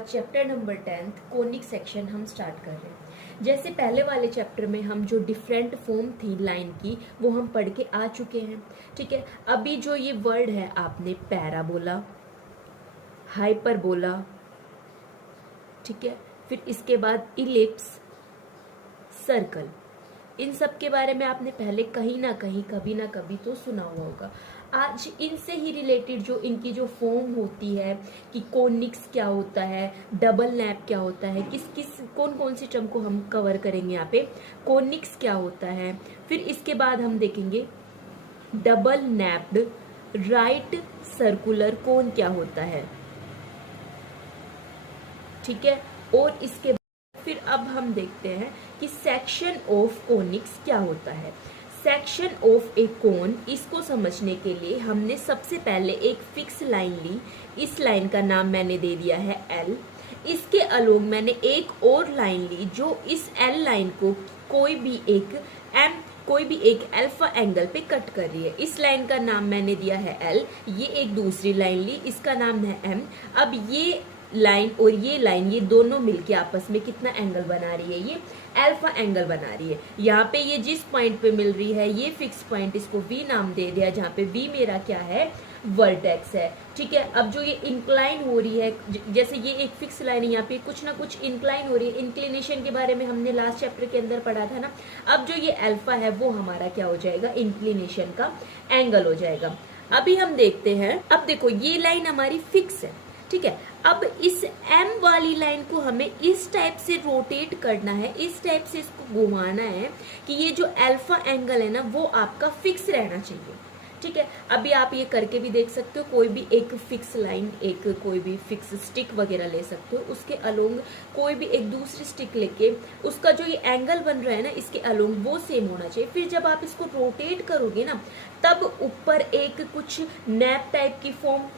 Chapter number 10 conic section हम start कर रहे हैं। जैसे पहले वाले चैप्टर में हम जो डिफरेंट फॉर्म थी लाइन की वो हम पढ़ के आ चुके हैं। ठीक है, अभी जो ये वर्ड है आपने पैराबोला, हाइपरबोला, ठीक है, फिर इसके बाद इलिप्स, सर्कल, इन सब के बारे में आपने पहले कहीं ना कहीं कभी ना कभी तो सुना हुआ होगा। आज इनसे ही रिलेटेड जो इनकी जो फॉर्म होती है कि कोनिक्स क्या होता है, डबल नैप क्या होता है, किस किस कौन कौन सी टर्म को हम कवर करेंगे यहाँ पे, कोनिक्स क्या होता है, फिर इसके बाद हम देखेंगे डबल नैप्ड राइट सर्कुलर कोन क्या होता है। ठीक है, और इसके फिर अब हम देखते हैं कि सेक्शन ऑफ कोनिक्स क्या होता है। सेक्शन ऑफ ए कोन, इसको समझने के लिए हमने सबसे पहले एक फिक्स लाइन ली। इस लाइन का नाम मैंने दे दिया है एल। इसके अलोंग मैंने एक और लाइन ली जो इस एल लाइन को कोई भी एक अल्फा एंगल पे कट कर रही है। इस लाइन का नाम मैंने दिया है एल। ये एक दूसरी लाइन ली, इसका नाम है एम। अब ये लाइन और ये लाइन, ये दोनों मिलके आपस में कितना एंगल बना रही है, ये अल्फा एंगल बना रही है। यहाँ पे ये जिस पॉइंट पे मिल रही है ये फिक्स पॉइंट, इसको वी नाम दे दिया, जहाँ पे वी मेरा क्या है, वर्टेक्स है। ठीक है, अब जो ये इंक्लाइन हो रही है, जैसे ये एक फिक्स लाइन है, यहाँ पे कुछ ना कुछ इंक्लाइन हो रही है। इंक्लिनेशन के बारे में हमने लास्ट चैप्टर के अंदर पढ़ा था ना। अब जो ये अल्फा है वो हमारा क्या हो जाएगा, इंक्लिनेशन का एंगल हो जाएगा। अभी हम देखते हैं, अब देखो ये लाइन हमारी फिक्स है। ठीक है, अब इस एम वाली लाइन को हमें इस टाइप से रोटेट करना है, इस टाइप से इसको घुमाना है कि ये जो अल्फा एंगल है ना वो आपका फिक्स रहना चाहिए। ठीक है, अभी आप ये करके भी देख सकते हो। कोई भी एक फिक्स लाइन, एक कोई भी फिक्स स्टिक वगैरह ले सकते हो, उसके अलोंग कोई भी एक दूसरी स्टिक लेके उसका जो ये एंगल बन रहा है ना इसके अलोंग वो सेम होना चाहिए। फिर जब आप इसको रोटेट करोगे ना तब ऊपर एक कुछ नैप टाइप की फॉर्म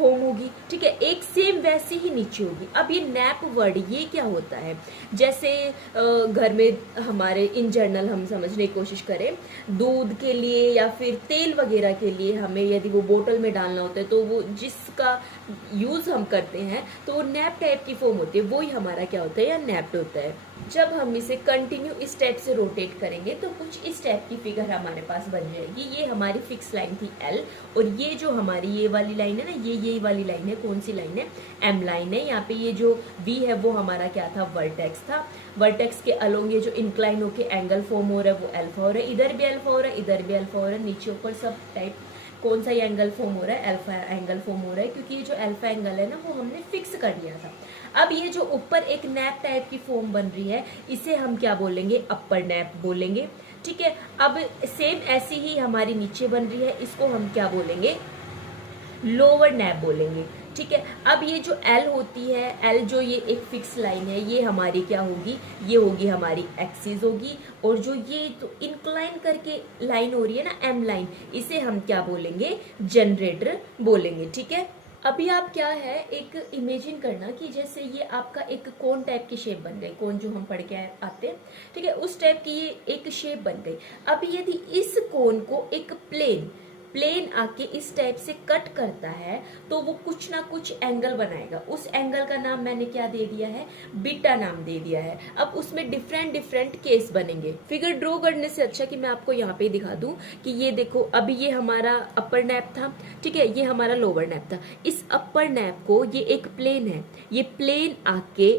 होगी। ठीक है, एक सेम वैसे ही नीचे होगी। अब ये नैप वर्ड ये क्या होता है, जैसे घर में हमारे इन जनरल हम समझने की कोशिश करें, दूध के लिए या फिर तेल वगैरह के लिए हमें यदि वो बोतल में डालना होता है तो वो जिसका यूज हम करते हैं तो वो नैप टाइप की फॉर्म होती है, वो ही हमारा क्या होता है या नैप्ड होता है। जब हम इसे कंटिन्यू इस टाइप से रोटेट करेंगे तो कुछ इस टाइप की फिगर हमारे पास बन जाएगी। ये हमारी फिक्स लाइन थी एल, और ये जो हमारी ये वाली लाइन है ना, ये वाली लाइन है, कौन सी लाइन है, एम लाइन है। यहाँ पे ये जो वी है वो हमारा क्या था, वर्टेक्स था। वर्टेक्स के अलोंग ये जो इंक्लाइन होके एंगल फॉर्म हो रहा है वो अल्फा हो रहा है, इधर भी अल्फा हो रहा है, इधर भी अल्फा हो रहा है, नीचे ऊपर सब टाइप कौन सा ये एंगल फॉर्म हो रहा है, अल्फा एंगल फॉर्म हो रहा है, क्योंकि ये जो अल्फा एंगल है ना वो हमने फिक्स कर दिया था। अब ये जो ऊपर एक नैप टाइप की फॉर्म बन रही है इसे हम क्या बोलेंगे, अपर नैप बोलेंगे। ठीक है, अब सेम ऐसी ही हमारी नीचे बन रही है, इसको हम क्या बोलेंगे, लोअर नैप बोलेंगे। ठीक है, अब ये जो एल होती है, एल जो ये एक फिक्स लाइन है ये हमारी क्या होगी, ये होगी हमारी एक्सिस होगी। और जो ये तो इंक्लाइन करके लाइन हो रही है ना एम लाइन, इसे हम क्या बोलेंगे, जनरेटर बोलेंगे। ठीक है, अभी आप क्या है एक इमेजिन करना कि जैसे ये आपका एक कोन टाइप की शेप बन गई, कोन जो हम पढ़ के आते हैं। ठीक है, उस टाइप की ये एक शेप बन गई। अभी यदि इस कोन को एक प्लेन आके इस टाइप से कट करता है तो वो कुछ ना कुछ एंगल बनाएगा। उस एंगल का नाम मैंने क्या दे दिया है, बीटा नाम दे दिया है। अब उसमें डिफरेंट केस बनेंगे। फिगर ड्रॉ करने से अच्छा कि मैं आपको यहाँ पे दिखा दूं कि ये देखो, अभी ये हमारा अपर नैप था। ठीक है, ये हमारा लोअर नैप था। इस अपर नैप को, ये एक प्लेन है, ये प्लेन आके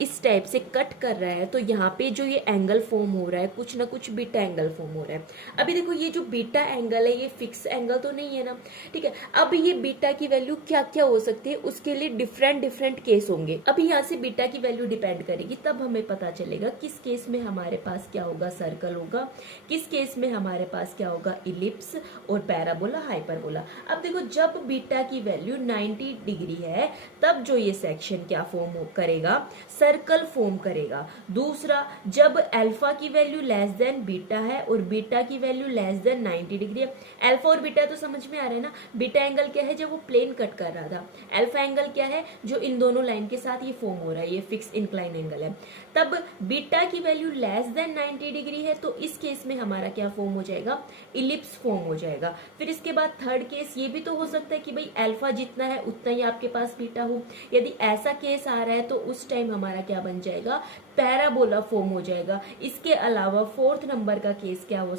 इस टाइप से कट कर रहा है तो यहाँ पे जो ये एंगल फॉर्म हो रहा है कुछ ना कुछ बीटा एंगल फॉर्म हो रहा है। अभी देखो ये जो बीटा एंगल है ये फिक्स एंगल तो नहीं है ना। ठीक है, अब ये बीटा की वैल्यू क्या क्या हो सकती है, उसके लिए डिफरेंट केस होंगे। अभी यहाँ से बीटा की वैल्यू डिपेंड करेगी, तब हमें पता चलेगा किस केस में हमारे पास क्या होगा, सर्कल होगा, किस केस में हमारे पास क्या होगा, इलिप्स और पैराबोला, हाइपरबोला। अब देखो जब बीटा की वैल्यू 90 डिग्री है तब जो ये सेक्शन क्या फॉर्म करेगा, सर्कल फॉर्म करेगा। दूसरा, जब अल्फा की वैल्यू लेस देन बीटा है और बीटा की वैल्यू लेस देन 90 डिग्री है, अल्फा और बीटा तो समझ में आ रहा है ना। बीटा एंगल क्या है, जब वो प्लेन कट कर रहा था। अल्फा एंगल क्या है, जो इन दोनों लाइन के साथ ये फॉर्म हो रहा है, ये फिक्स इंक्लाइन एंगल है। तब बीटा की वैल्यू लेस देन 90 डिग्री है, तो इस केस में हमारा क्या फॉर्म हो जाएगा, इलिप्स फॉर्म हो जाएगा। फिर इसके बाद थर्ड केस ये भी तो हो सकता है कि भाई अल्फा जितना है उतना ही आपके पास बीटा हो। यदि ऐसा केस आ रहा है तो उस टाइम हमारा क्या बन जाएगा, पैराबोला फॉर्म हो जाएगा। इसके अलावा फोर्थ नंबर का केस क्या हो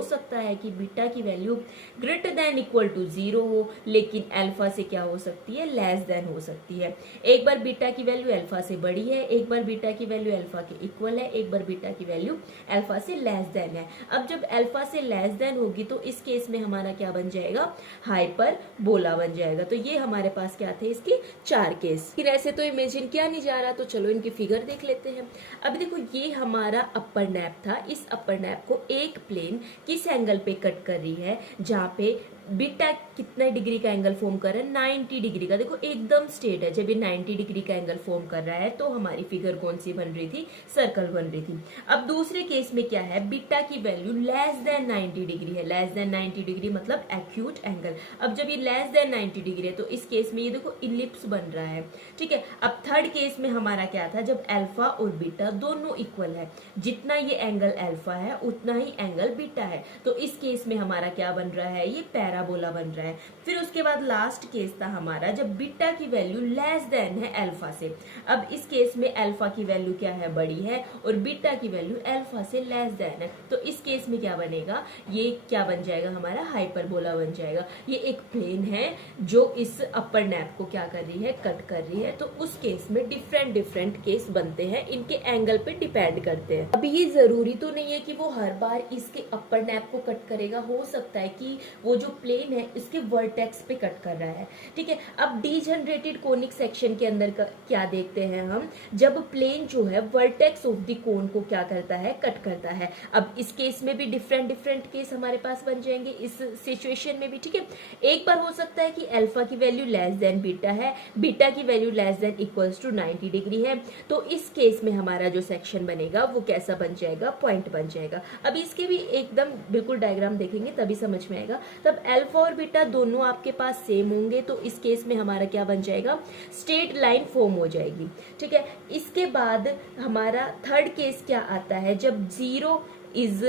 सकता है कि बीटा की value greater than equal to 0 हो, लेकिन अल्फा से क्या हो सकती है, लेस देन हो सकती है। एक बार बीटा की वैल्यू अल्फा से बड़ी है, एक बार बीटा की वैल्यू अल्फा के इक्वल है, एक बार बीटा की वैल्यू अल्फा से लेस देन है। अब जब अल्फा से लेस देन होगी तो इस केस में हमारा क्या बन जाएगा, हाइपरबोला बन जाएगा। तो ये हमारे पास क्या थे, इसके 4 केस। फिर ऐसे तो इमेजिन किया नहीं जा रहा, तो चलो इनकी फिगर देख लेते हैं। अब देखो ये हमारा अपर नैप था। इस अपर नैप को एक प्लेन किस एंगल पे कट कर रही है, जहां पे बीटा कितने डिग्री का एंगल फॉर्म कर रहा है, 90 डिग्री का। देखो एकदम स्ट्रेट है, जब ये 90 डिग्री का एंगल फॉर्म कर रहा है तो हमारी फिगर कौन सी बन रही थी, सर्कल बन रही थी। अब दूसरे केस में क्या है, बीटा की वैल्यू लेस देन 90 डिग्री है। लेस देन 90 डिग्री मतलब एक्यूट एंगल। अब जब ये लेस देन 90 डिग्री है तो इस केस में ये देखो इलिप्स बन रहा है, ठीक है। अब थर्ड केस में हमारा क्या था, जब अल्फा और बीटा दोनों इक्वल है, जितना ये एंगल अल्फा है उतना ही एंगल बीटा है, तो इस केस में हमारा क्या बन रहा है, ये पैराबोला बन रहा है। फिर उसके बाद लास्ट केस था हमारा जब बीटा की वैल्यू लेस देन है अल्फा से। अब इस केस में अल्फा की वैल्यू क्या है, बड़ी है, और बीटा की वैल्यू अल्फा से लेस देन है, तो इस केस में क्या बनेगा, ये क्या बन जाएगा, हमारा हाइपरबोला बन जाएगा। ये एक प्लेन है जो इस अपर नैप को क्या कर रही है, कट कर रही है। तो उस केस में डिफरेंट केस बनते हैं, इनके एंगल पे डिपेंड करते हैं। अभी ये जरूरी तो नहीं है कि वो हर बार इसके अपर नैप को कट करेगा, हो सकता है कि वो जो प्लेन है इसके वर्टेक्स पे कट कर रहा है, ठीक है। अब डीजनरेटेड कोनिक सेक्शन के अंदर क्या देखते हैं हम, जब प्लेन जो है वर्टेक्स ऑफ द कोन को क्या करता है, कट करता है। अब इस केस में भी डिफरेंट केस हमारे पास बन जाएंगे, इस सिचुएशन में भी, ठीक है। एक बार हो सकता है कि अल्फा की वैल्यू लेस देन बीटा है, बीटा की value less than equals to 90 degree है, तो इस केस में हमारा जो सेक्शन बनेगा वो कैसा बन जाएगा, पॉइंट बन जाएगा। अब इसके भी एकदम बिल्कुल डायग्राम देखेंगे तभी समझ में आएगा। तब अल्फा और बीटा दोनों आपके पास सेम होंगे, तो इस केस में हमारा क्या बन जाएगा, स्ट्रेट लाइन फॉर्म हो जाएगी, ठीक है। इसके बाद हमारा थर्ड केस क्या आता है, जब 0 इज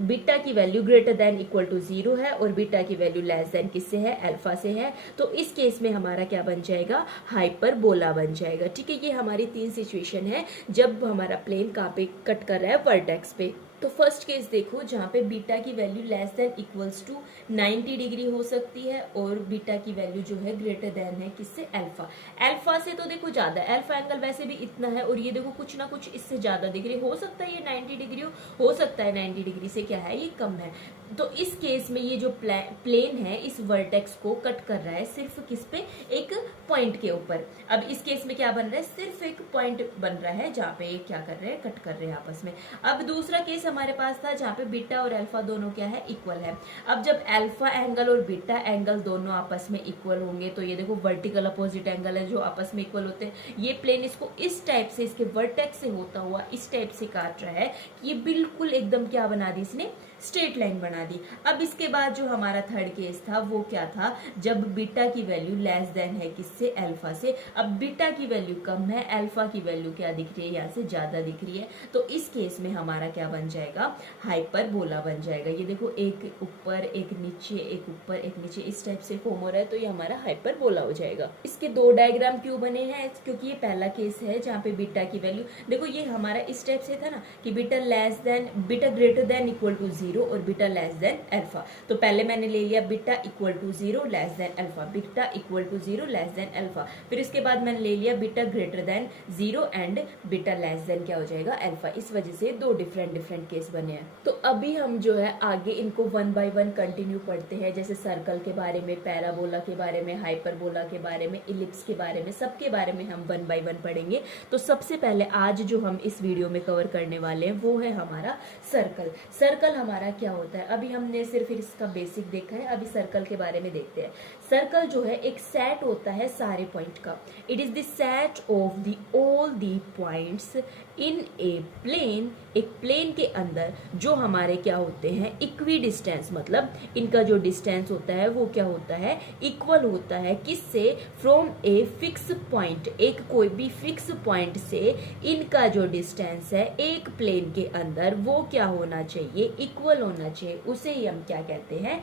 बीटा की value greater than equal to 0 है और बीटा की वैल्यू लेस देन किससे है, अल्फा से है, तो इस केस में हमारा क्या बन जाएगा, हाइपरबोला बन जाएगा, ठीक है। ये हमारी 3 सिचुएशन है जब हमारा प्लेन कहाँ पे कट कर रहा है, वर्टेक्स पे। तो फर्स्ट केस देखो, जहाँ पे बीटा की value less than equals to 90 degree हो सकती है और बीटा की वैल्यू जो है ग्रेटर देन है किससे, अल्फा। अल्फा से तो देखो ज्यादा, अल्फा एंगल वैसे भी इतना है और ये देखो कुछ ना कुछ इससे ज्यादा डिग्री हो सकता है, ये 90 डिग्री हो सकता है 90 डिग्री से क्या है, ये कम है। तो इस केस में ये जो प्लेन है इस वर्टेक्स को कट कर रहा है सिर्फ किस पे, एक पॉइंट के ऊपर। अब इस केस में क्या बन रहा है, सिर्फ एक पॉइंट बन रहा है जहाँ पे क्या कर रहे हैं, कट कर रहे हैं आपस में। अब दूसरा केस हमारे पास था जहाँ पे बीटा और अल्फा दोनों क्या है, इक्वल है। अब जब अल्फा एंगल और बीटा एंगल दोनों आपस में इक्वल होंगे, तो ये देखो वर्टिकल अपोजिट एंगल है जो आपस में इक्वल होते हैं। ये प्लेन इसको इस टाइप से, इसके वर्टेक्स से होता हुआ इस टाइप से काट रहा है कि ये बिल्कुल एकदम क्या बना दी इसने, स्ट्रेट लाइन बना दी। अब इसके बाद जो हमारा थर्ड केस था वो क्या था, जब बीटा की वैल्यू लेस देन है किससे, अल्फा से। अब बीटा की वैल्यू कम है, अल्फा की वैल्यू क्या दिख रही है, यहाँ से ज्यादा दिख रही है, तो इस केस में हमारा क्या बन जाएगा, हाइपरबोला बन जाएगा। ये देखो एक ऊपर एक नीचे, एक ऊपर एक नीचे, इस टाइप से फॉर्म हो रहा है, तो ये हमारा हाइपरबोला हो जाएगा। इसके 2 डायग्राम क्यों बने हैं, क्योंकि ये पहला केस है जहाँ पे बीटा की वैल्यू, देखो ये हमारा इस टाइप से था ना कि beta greater than equal to 0 और बीटा लेस देन अल्फा। तो पहले मैंने ले लिया beta equal to 0 less than alpha, beta equal to 0 less than alpha. फिर इसके बाद मैंने ले लिया beta greater than 0 and beta less than क्या हो जाएगा, अल्फा। इस वजह से 2 डिफरेंट केस बने हैं। तो अभी हम जो है आगे इनको 1 बाय 1 कंटिन्यू पढ़ते हैं, जैसे सर्कल के बारे में, पैराबोला के बारे में, हाइपरबोला के बारे में, इलिप्स के बारे में, सबके बारे में हम 1 बाय 1 पढ़ेंगे। तो सबसे पहले आज जो हम इस वीडियो में कवर करने वाले हैं वो है हमारा सर्कल। सर्कल हमारा क्या होता है, अभी हमने सिर्फ इसका बेसिक देखा है, अभी सर्कल के बारे में देखते हैं। सर्कल जो है एक सेट होता है सारे पॉइंट का। It is the set of the all the points in a plane एक प्लेन के अंदर जो हमारे क्या होते हैं, इक्वी डिस्टेंस, मतलब इनका जो डिस्टेंस होता है वो क्या होता है, इक्वल होता है किससे, फ्रॉम ए फिक्स पॉइंट, एक कोई भी फिक्स पॉइंट से इनका जो डिस्टेंस है एक प्लेन के अंदर वो क्या होना चाहिए, इक्वल होना चाहिए, उसे ही हम क्या कहते हैं,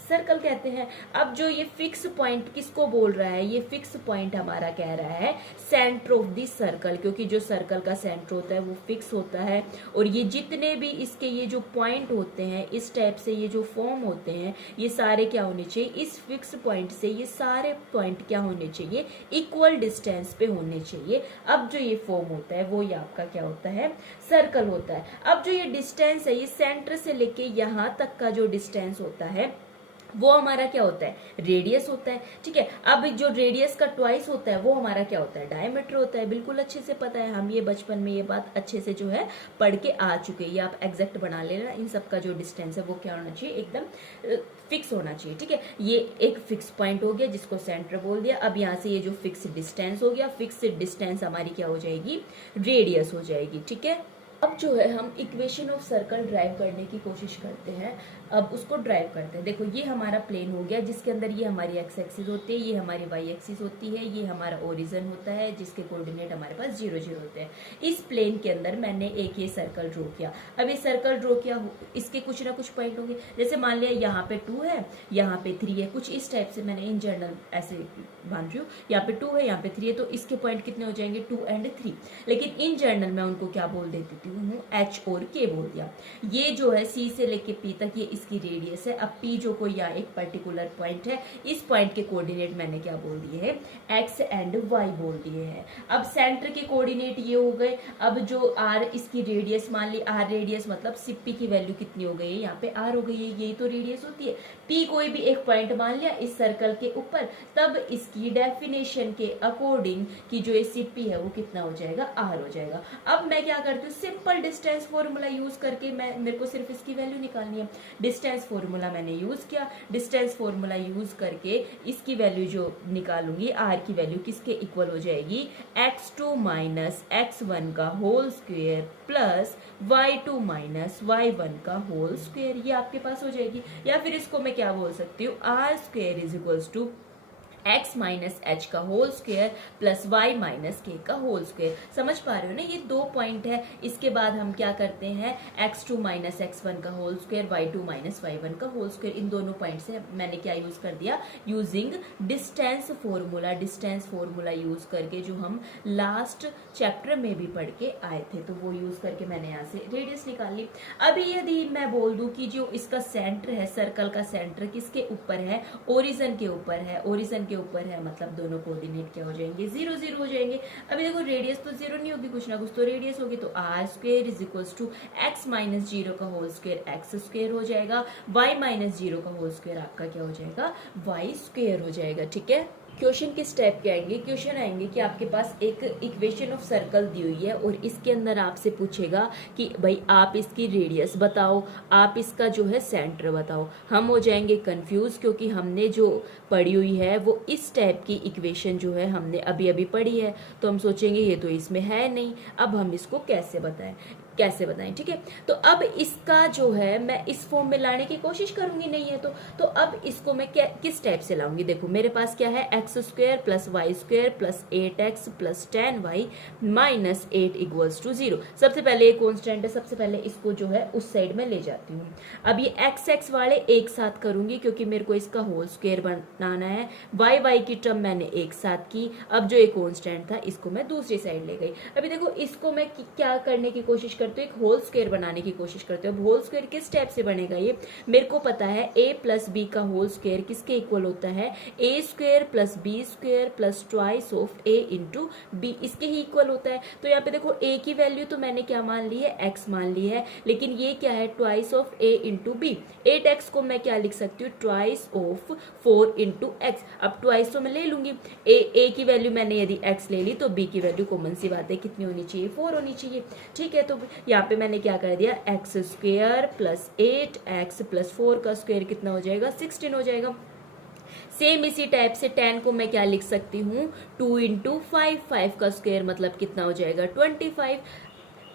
सर्कल कहते हैं। अब जो ये फिक्स पॉइंट किसको बोल रहा है, ये फिक्स पॉइंट हमारा कह रहा है सेंटर ऑफ द सर्कल, क्योंकि जो सर्कल का सेंटर होता है वो फिक्स होता है, और ये जितने भी इसके ये जो पॉइंट होते हैं इस टाइप से ये जो फॉर्म होते हैं ये सारे क्या होने चाहिए, इस फिक्स पॉइंट से ये सारे पॉइंट क्या होने चाहिए, इक्वल डिस्टेंस पे होने चाहिए। अब जो ये फॉर्म होता है वो ये आपका क्या होता है, सर्कल होता है। अब जो ये डिस्टेंस है, ये सेंटर से लेके यहाँ तक का जो डिस्टेंस होता है वो हमारा क्या होता है, रेडियस होता है। ठीक है, अब जो रेडियस का ट्वाइस होता है वो हमारा क्या होता है, डायमीटर होता है। बिल्कुल अच्छे से पता है, हम ये बचपन में ये बात अच्छे से जो है पढ़ के आ चुके हैं। ये आप एग्जैक्ट बना लेना, इन सब का जो डिस्टेंस है वो क्या होना चाहिए, एकदम फिक्स होना चाहिए। ठीक है, ये एक फिक्स पॉइंट हो गया जिसको सेंटर बोल दिया। अब यहाँ से ये जो फिक्स डिस्टेंस हो गया, फिक्स डिस्टेंस हमारी क्या हो जाएगी, रेडियस हो जाएगी। ठीक है, अब जो है हम इक्वेशन ऑफ सर्कल ड्राइव करने की कोशिश करते हैं। अब उसको ड्राइव करते हैं। देखो ये हमारा प्लेन हो गया जिसके अंदर ये हमारी एक्स एक्सिस होती है, ये हमारी वाई एक्सिस होती है, ये हमारा ओरिजिन होता है जिसके कोऑर्डिनेट हमारे पास 0 0 होते हैं। इस प्लेन के अंदर मैंने एक ये सर्कल ड्रॉ किया। अब ये सर्कल ड्रॉ किया, इसके कुछ ना कुछ पॉइंट होंगे। जैसे मान लिया यहाँ पे 2 है, यहाँ पे 3 है, कुछ इस टाइप से मैंने इन जनरल ऐसे मान रही हूँ। यहाँ पे 2 है, यहाँ पे 3 है, तो इसके पॉइंट कितने हो जाएंगे, 2 और 3। लेकिन इन जनरल मैं उनको क्या बोल देती हूँ, एच और के बोल दिया। ये जो है सी से लेके पी तक ये इसकी रेडियस है। अब पी जो कोई या एक पर्टिकुलर पॉइंट है, इस पॉइंट के कोऑर्डिनेट मैंने क्या बोल दिए हैं, एक्स एंड वाई बोल दिए हैं। अब सेंटर के कोऑर्डिनेट ये हो गए। अब जो आर इसकी रेडियस मान ली, आर रेडियस मतलब सिप्पी की वैल्यू कितनी हो गई है, यहाँ पे आर हो गई है, यही तो रेडियस होती है। पी कोई भी एक पॉइंट मान लिया इस सर्कल के ऊपर, तब इसकी डेफिनेशन के अकॉर्डिंग कि जो ये सिप्पी है वो कितना हो जाएगा, आर हो जाएगा। अब मैं क्या करती हूँ, सिंपल डिस्टेंस फॉर्मूला यूज करके मेरे को सिर्फ इसकी वैल्यू निकालनी है। डिस्टेंस फॉर्मूला मैंने यूज किया, डिस्टेंस फॉर्मूला यूज करके इसकी वैल्यू जो निकालूंगी, आर की वैल्यू किसके इक्वल हो जाएगी, x2 माइनस x1 का whole square plus y2 minus y1 का होल स्क्वायर, ये आपके पास हो जाएगी। या फिर इसको मैं क्या बोल सकती हूँ, r square is equals to x minus H का whole square plus y minus के का होल स्क्वायर। समझ पा रहे हो ना, ये 2 पॉइंट है। इसके बाद हम क्या करते हैं, x2 माइनस x1 का whole square, y2 minus y1 का होल स्क्वायर, इन दोनों पॉइंट से मैंने क्या यूज कर दिया, using distance formula. Distance formula use करके जो हम लास्ट चैप्टर में भी पढ़ के आए थे, तो वो यूज करके मैंने यहाँ से रेडियस निकाल ली। अभी यदि मैं बोल दूं कि जो इसका सेंटर है, सर्कल का सेंटर किसके ऊपर है, ओरिजिन के ऊपर है, ओरिजिन के ऊपर है, मतलब दोनों कोऑर्डिनेट क्या हो जाएंगे, 0 0 हो जाएंगे। अभी देखो रेडियस तो 0 नहीं होगी, कुछ ना कुछ तो रेडियस होगी, तो R square is equals to X minus 0 का होल स्क्वायर एक्स स्क्वायर हो जाएगा, वाई माइनस 0 का होल स्क्वायर आपका क्या हो जाएगा, वाई स्क्वायर हो जाएगा। ठीक है, क्वेश्चन किस टाइप के आएंगे, क्वेश्चन आएंगे कि आपके पास एक इक्वेशन ऑफ सर्कल दी हुई है और इसके अंदर आपसे पूछेगा कि भाई आप इसकी रेडियस बताओ, आप इसका जो है सेंटर बताओ। हम हो जाएंगे कंफ्यूज, क्योंकि हमने जो पढ़ी हुई है वो इस टाइप की इक्वेशन जो है हमने अभी अभी पढ़ी है, तो हम सोचेंगे ये तो इसमें है नहीं, अब हम इसको कैसे बताएं। ठीक है, तो अब इसका जो है मैं इस फॉर्म में लाने की कोशिश करूंगी, नहीं है तो अब इसको मैं किस टाइप से लाऊंगी। देखो मेरे पास क्या है, X square plus Y square plus 8x plus 10y minus 8 equals to 0। सबसे पहले ये कॉन्स्टेंट है, सबसे पहले इसको जो है उस साइड में ले जाती हूँ। अब ये x वाले एक साथ करूंगी क्योंकि मेरे को इसका होल स्क्वायर बनाना है। y की टर्म मैंने एक साथ की। अब जो एक कॉन्स्टेंट था इसको मैं दूसरी साइड ले गई। अभी देखो इसको मैं क्या करने की कोशिश करती हूँ, एक होल स्क्वायर बनाने की कोशिश करते हो। होल स्क्वायर किस टाइप से बनेगा, ये मेरे को पता है a प्लस बी का होल स्क्वायर किसके इक्वल होता है, a square plus B square plus twice of a into B, इसके ही इक्वल होता है। तो यहाँ पे देखो a की वैल्यू तो मैंने क्या मान ली है, x मान ली है, लेकिन ये क्या है, twice of a into B. 8x को मैं क्या लिख सकती हूँ, ट्वाइस ऑफ 4 इंटू एक्स। अब ट्वाइस तो मैं ले लूंगी, a की वैल्यू मैंने यदि x ले ली तो b की वैल्यू कॉमन सी बात है कितनी होनी चाहिए, 4 होनी चाहिए। ठीक है, तो यहाँ पे मैंने क्या कर दिया, x square plus 8x plus 4 का स्क्वायर कितना हो जाएगा, 16 हो जाएगा। सेम इसी टाइप से 10 को मैं क्या लिख सकती हूँ, 2 इंटू 5, 5 का स्क्वायर मतलब कितना हो जाएगा, 25।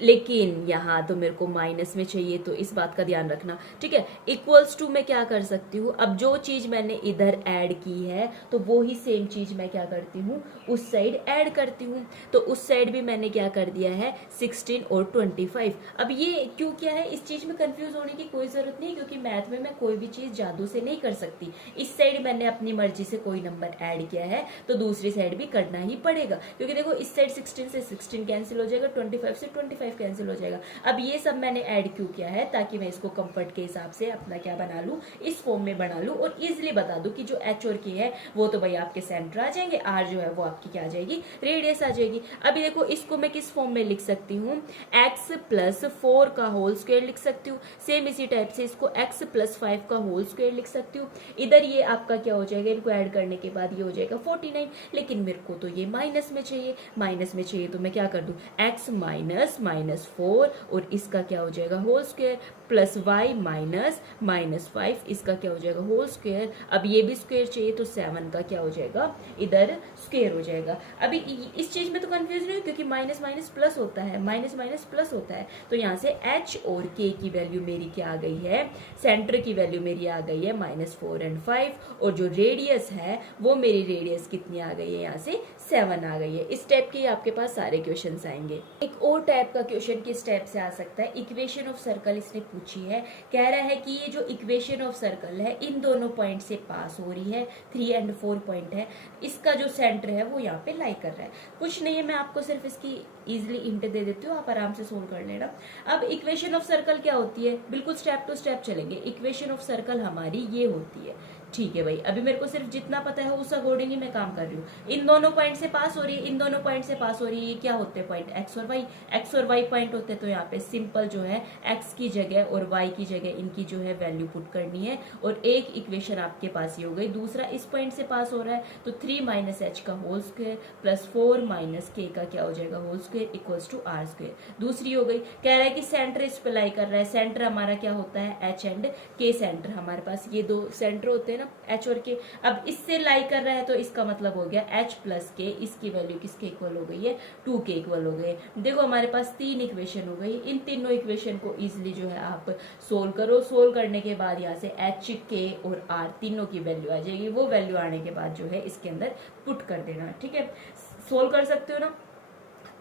लेकिन यहाँ तो मेरे को माइनस में चाहिए, तो इस बात का ध्यान रखना, ठीक है। इक्वल्स टू मैं क्या कर सकती हूँ, अब जो चीज मैंने इधर ऐड की है तो वो ही सेम चीज मैं क्या करती हूँ, उस साइड ऐड करती हूँ। तो उस साइड भी मैंने क्या कर दिया है, 16 और 25। अब ये क्यों क्या है, इस चीज में कंफ्यूज होने की कोई जरूरत नहीं, क्योंकि मैथ में मैं कोई भी चीज जादू से नहीं कर सकती। इस साइड मैंने अपनी मर्जी से कोई नंबर ऐड किया है तो दूसरी साइड भी करना ही पड़ेगा, क्योंकि देखो इस साइड 16 से 16 कैंसिल हो जाएगा, 25 से 25 कैंसिल हो जाएगा। अब ये सब मैंने ऐड क्यों किया है, ताकि मैं इसको कंफर्ट के हिसाब से अपना क्या बना लूं, इस फॉर्म में बना लूं और इजिली बता दूं कि जो एच और के है वो तो भाई आपके सेंटर आ जाएंगे, आर जो है वो आपकी क्या आ जाएगी, रेडियस आ जाएगी। अभी देखो इसको मैं किस फॉर्म में लिख सकती हूँ, एक्स प्लस 4 का होल स्क्वायर लिख सकती हूँ। सेम इसी टाइप से इसको एक्स प्लस 5 का होल स्क्वायर लिख सकती हूँ। इधर ये आपका क्या हो जाएगा, इनको ऐड करने के बाद ये हो जाएगा 49। लेकिन मेरे को तो ये माइनस में चाहिए, माइनस में चाहिए तो मैं क्या कर दूं, एक्स माइनस माइनस 4 और इसका क्या हो जाएगा whole square, plus Y minus minus 5, इसका क्या हो जाएगा होल स्क्वायर। अब ये भी स्क्वायर चाहिए तो 7 का क्या हो जाएगा, इधर स्क्वायर हो जाएगा। अभी इस चीज में तो कंफ्यूज नहीं, क्योंकि माइनस माइनस प्लस होता है, माइनस माइनस प्लस होता है। तो यहाँ से एच और के की वैल्यू मेरी क्या आ गई है, सेंटर की वैल्यू मेरी आ गई है -4 और 5, और जो रेडियस है वो मेरी रेडियस कितनी आ गई है, यहाँ से 7 आ गई है। इस टाइप के आपके पास सारे क्वेश्चन आएंगे। एक और टाइप का क्वेश्चन किस टाइप से आ सकता है, इक्वेशन ऑफ सर्कल इसने पूछी है। कह रहा है कि ये जो इक्वेशन ऑफ सर्कल है इन दोनों पॉइंट से पास हो रही है, 3 और 4 पॉइंट है, इसका जो सेंटर है वो यहाँ पे लाई कर रहा है। कुछ नहीं है, मैं आपको सिर्फ इसकी इजिली इंट दे देती हूँ, आप आराम से सोल्व कर लेना। अब इक्वेशन ऑफ सर्कल क्या होती है, बिल्कुल स्टेप टू स्टेप चलेंगे। इक्वेशन ऑफ सर्कल हमारी ये होती है, ठीक है भाई। अभी मेरे को सिर्फ जितना पता है उस अकॉर्डिंग ही मैं काम कर रही हूँ। इन दोनों पॉइंट से पास हो रही है, इन दोनों पॉइंट से पास हो रही है, ये क्या होते हैं पॉइंट, एक्स और वाई। एक्स और वाई पॉइंट होते हैं, तो यहाँ पे सिंपल जो है एक्स की जगह और वाई की जगह इनकी जो है वैल्यू पुट करनी है, और एक इक्वेशन आपके पास ये हो गई। दूसरा इस पॉइंट से पास हो रहा है तो 3 माइनस एच का होल स्क्वायर प्लस 4 माइनस के का क्या हो जाएगा whole square equals to R square. दूसरी हो गई, कह रहा है कि सेंटर इस पे लाई कर रहा है, सेंटर हमारा क्या होता है, एच एंड के सेंटर। हमारे पास ये दो सेंटर होते हैं ना, एच और के। अब इससे लाई कर रहा है तो इसका मतलब हो गया एच प्लस के, इसकी वैल्यू किसके इक्वल हो गई है, 2 के इक्वल हो गई। देखो हमारे पास 3 इक्वेशन हो गई, इन तीनों इक्वेशन को इजिली जो है आप सोल्व करो। सोल्व करने के बाद यहाँ से एच के और आर तीनों की वैल्यू आ जाएगी, वो वैल्यू आने के बाद जो है इसके अंदर पुट कर देना, ठीक है। सोल्व कर सकते हो ना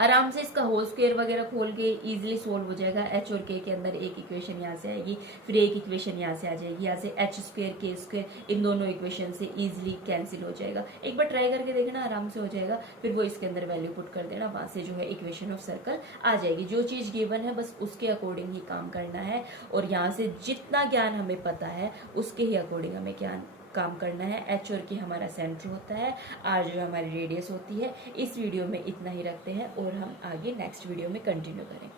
आराम से, इसका होल स्क्वायर वगैरह खोल के इजीली सोल्व हो जाएगा। एच और के अंदर एक इक्वेशन यहाँ से आएगी, फिर एक इक्वेशन यहाँ से आ जाएगी, यहाँ से एच स्क्वायर के स्क्वायर, इन दोनों इक्वेशन से इजीली कैंसिल हो जाएगा। एक बार ट्राई करके देखना, आराम से हो जाएगा। फिर वो इसके अंदर वैल्यू पुट कर देना, वहां से जो है इक्वेशन ऑफ सर्कल आ जाएगी। जो चीज गिवन है बस उसके अकॉर्डिंग ही काम करना है, और यहाँ से जितना ज्ञान हमें पता है उसके ही अकॉर्डिंग हमें ज्ञान काम करना है। एच और के हमारा सेंटर होता है, आर जो हमारी रेडियस होती है। इस वीडियो में इतना ही रखते हैं और हम आगे नेक्स्ट वीडियो में कंटिन्यू करें।